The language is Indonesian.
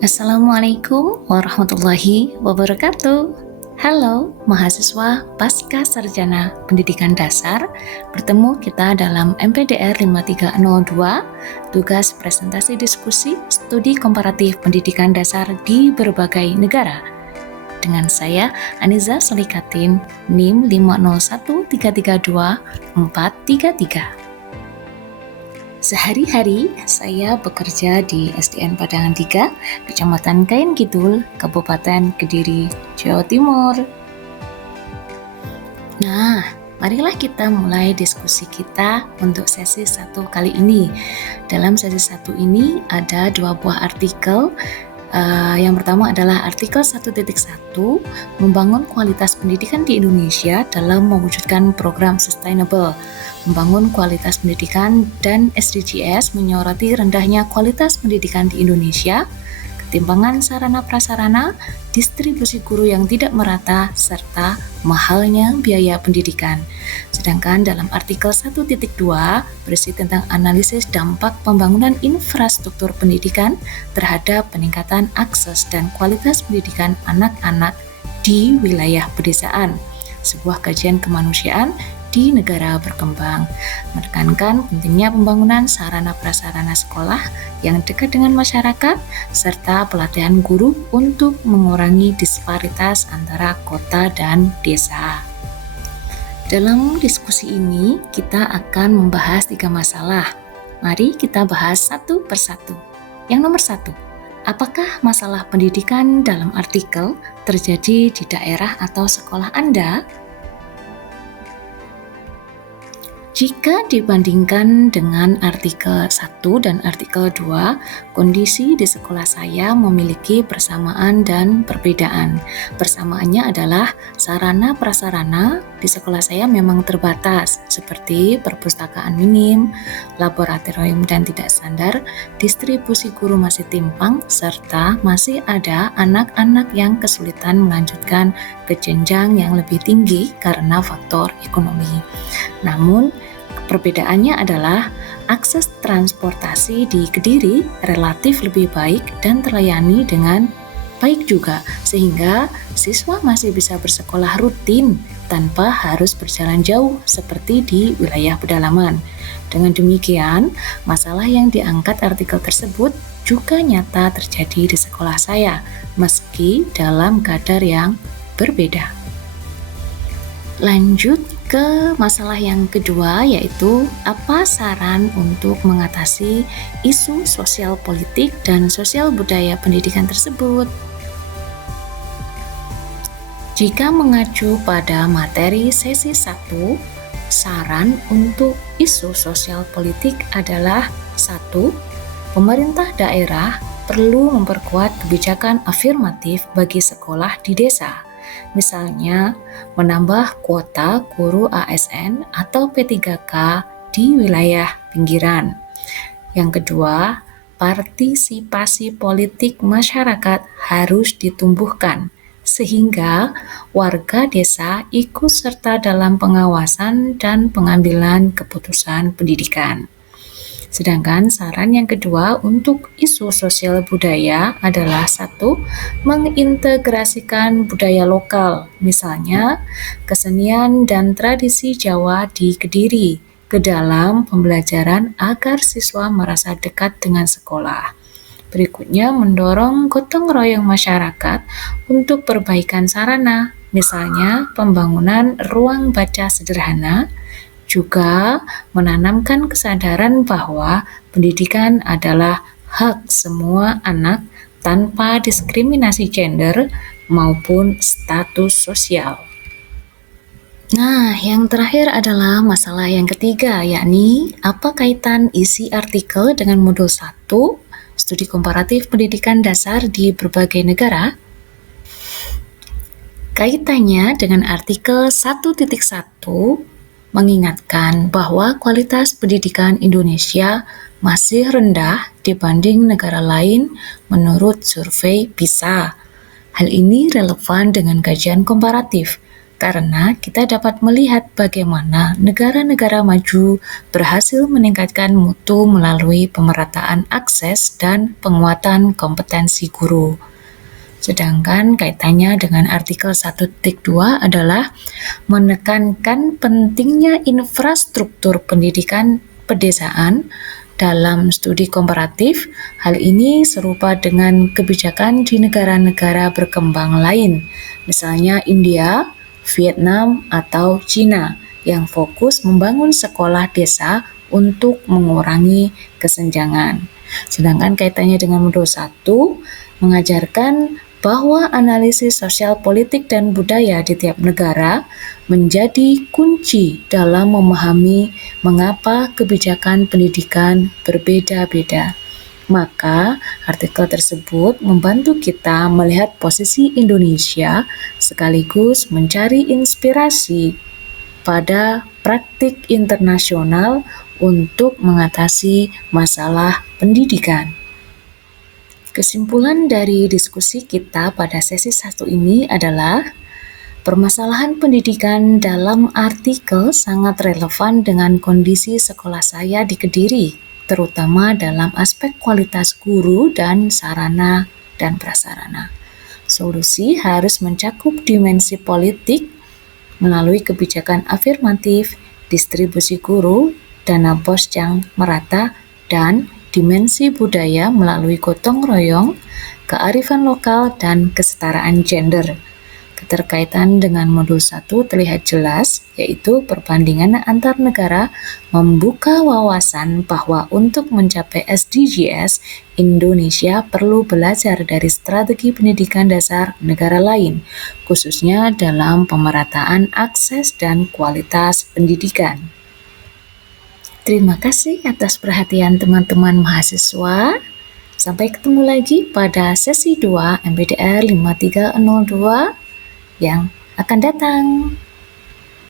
Assalamualaikum warahmatullahi wabarakatuh. Halo mahasiswa Pasca Sarjana Pendidikan Dasar, bertemu kita dalam MPDR 5302, tugas presentasi diskusi studi komparatif pendidikan dasar di berbagai negara. Dengan saya Aniza Solikatin, NIM 5013324433. Sehari-hari saya bekerja di SDN Padangan 3, Kecamatan Kayen Kidul, Kabupaten Kediri, Jawa Timur. Nah, marilah kita mulai diskusi kita untuk sesi 1 kali ini. Dalam sesi 1 ini ada 2 buah artikel. Yang pertama adalah artikel 1.1, membangun kualitas pendidikan di Indonesia dalam mewujudkan program sustainable. Membangun kualitas pendidikan dan SDGs menyoroti rendahnya kualitas pendidikan di Indonesia, ketimpangan sarana prasarana, distribusi guru yang tidak merata, serta mahalnya biaya pendidikan. Sedangkan dalam artikel 1.2 berisi tentang analisis dampak pembangunan infrastruktur pendidikan terhadap peningkatan akses dan kualitas pendidikan anak-anak di wilayah pedesaan, sebuah kajian kemanusiaan di negara berkembang, menekankan pentingnya pembangunan sarana prasarana sekolah yang dekat dengan masyarakat, serta pelatihan guru untuk mengurangi disparitas antara kota dan desa. Dalam diskusi ini, kita akan membahas 3 masalah. Mari kita bahas satu persatu. Yang nomor 1, apakah masalah pendidikan dalam artikel terjadi di daerah atau sekolah Anda? Jika dibandingkan dengan artikel 1 dan artikel 2, kondisi di sekolah saya memiliki persamaan dan perbedaan. Persamaannya adalah sarana prasarana di sekolah saya memang terbatas, seperti perpustakaan minim, laboratorium dan tidak standar, distribusi guru masih timpang, serta masih ada anak-anak yang kesulitan melanjutkan ke jenjang yang lebih tinggi karena faktor ekonomi. Namun, perbedaannya adalah akses transportasi di Kediri relatif lebih baik dan terlayani dengan baik juga, sehingga siswa masih bisa bersekolah rutin tanpa harus berjalan jauh seperti di wilayah pedalaman. Dengan demikian, masalah yang diangkat artikel tersebut juga nyata terjadi di sekolah saya, meski dalam kadar yang berbeda. Lanjut ke masalah yang kedua, yaitu apa saran untuk mengatasi isu sosial politik dan sosial budaya pendidikan tersebut. Jika mengacu pada materi sesi 1, saran untuk isu sosial politik adalah 1. Pemerintah daerah perlu memperkuat kebijakan afirmatif bagi sekolah di desa. Misalnya, menambah kuota guru ASN atau P3K di wilayah pinggiran. Yang kedua, partisipasi politik masyarakat harus ditumbuhkan, sehingga warga desa ikut serta dalam pengawasan dan pengambilan keputusan pendidikan. Sedangkan saran yang kedua untuk isu sosial budaya adalah 1. Mengintegrasikan budaya lokal, misalnya kesenian dan tradisi Jawa di Kediri, ke dalam pembelajaran agar siswa merasa dekat dengan sekolah. Berikutnya, mendorong gotong royong masyarakat untuk perbaikan sarana, misalnya pembangunan ruang baca sederhana, juga menanamkan kesadaran bahwa pendidikan adalah hak semua anak tanpa diskriminasi gender maupun status sosial. Nah, yang terakhir adalah masalah yang ketiga, yakni apa kaitan isi artikel dengan modul 1, studi komparatif pendidikan dasar di berbagai negara? Kaitannya dengan artikel 1.1 mengingatkan bahwa kualitas pendidikan Indonesia masih rendah dibanding negara lain menurut survei PISA. Hal ini relevan dengan kajian komparatif, karena kita dapat melihat bagaimana negara-negara maju berhasil meningkatkan mutu melalui pemerataan akses dan penguatan kompetensi guru. Sedangkan kaitannya dengan artikel 1.2 adalah menekankan pentingnya infrastruktur pendidikan pedesaan dalam studi komparatif. Hal ini serupa dengan kebijakan di negara-negara berkembang lain, misalnya India, Vietnam, atau Cina, yang fokus membangun sekolah desa untuk mengurangi kesenjangan. Sedangkan kaitannya dengan modul 1, mengajarkan bahwa analisis sosial politik dan budaya di tiap negara menjadi kunci dalam memahami mengapa kebijakan pendidikan berbeda-beda. Maka, artikel tersebut membantu kita melihat posisi Indonesia sekaligus mencari inspirasi pada praktik internasional untuk mengatasi masalah pendidikan. Kesimpulan dari diskusi kita pada sesi 1 ini adalah permasalahan pendidikan dalam artikel sangat relevan dengan kondisi sekolah saya di Kediri, terutama dalam aspek kualitas guru dan sarana dan prasarana. Solusi harus mencakup dimensi politik melalui kebijakan afirmatif, distribusi guru, dana BOS yang merata, dan dimensi budaya melalui gotong royong, kearifan lokal, dan kesetaraan gender. Keterkaitan dengan modul 1 terlihat jelas, yaitu perbandingan antar negara membuka wawasan bahwa untuk mencapai SDGs, Indonesia perlu belajar dari strategi pendidikan dasar negara lain, khususnya dalam pemerataan akses dan kualitas pendidikan. Terima kasih atas perhatian teman-teman mahasiswa. Sampai ketemu lagi pada sesi 2 MBDR 5302 yang akan datang.